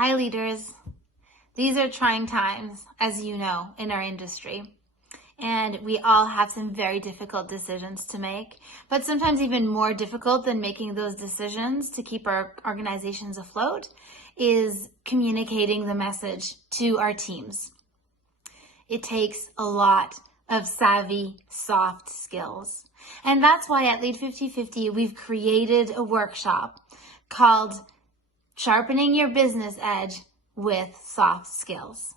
Hi leaders. These are trying times, as you know, in our industry. And we all have some very difficult decisions to make, but sometimes even more difficult than making those decisions to keep our organizations afloat is communicating the message to our teams. It takes a lot of savvy, soft skills. And that's why at Lead 50/50, we've created a workshop called Sharpening Your Business Edge with Soft Skills.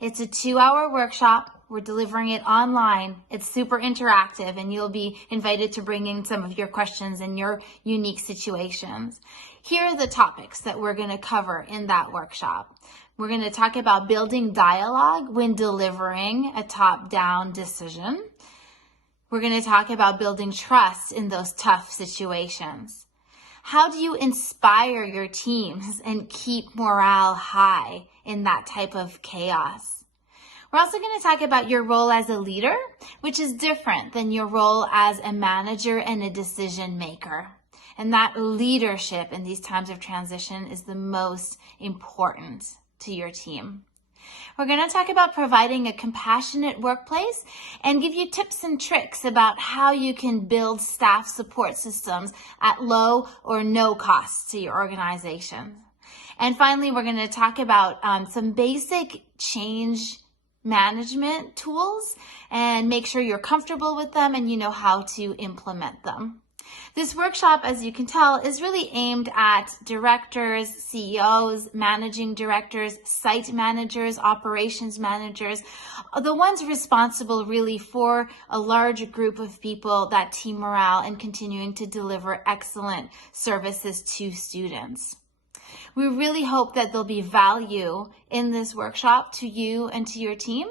It's a 2-hour workshop. We're delivering it online. It's super interactive, and you'll be invited to bring in some of your questions and your unique situations. Here are the topics that we're going to cover in that workshop. We're going to talk about building dialogue when delivering a top-down decision. We're going to talk about building trust in those tough situations. How do you inspire your teams and keep morale high in that type of chaos? We're also going to talk about your role as a leader, which is different than your role as a manager and a decision maker. And that leadership in these times of transition is the most important to your team. We're going to talk about providing a compassionate workplace and give you tips and tricks about how you can build staff support systems at low or no cost to your organization. And finally, we're going to talk about some basic change management tools and make sure you're comfortable with them and you know how to implement them. This workshop, as you can tell, is really aimed at directors, CEOs, managing directors, site managers, operations managers, the ones responsible really for a large group of people, that team morale, and continuing to deliver excellent services to students. We really hope that there'll be value in this workshop to you and to your team.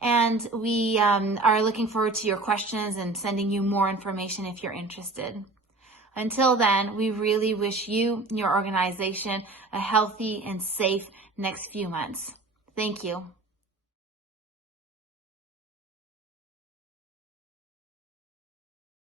And we are looking forward to your questions and sending you more information if you're interested. Until then, we really wish you and your organization a healthy and safe next few months. Thank you.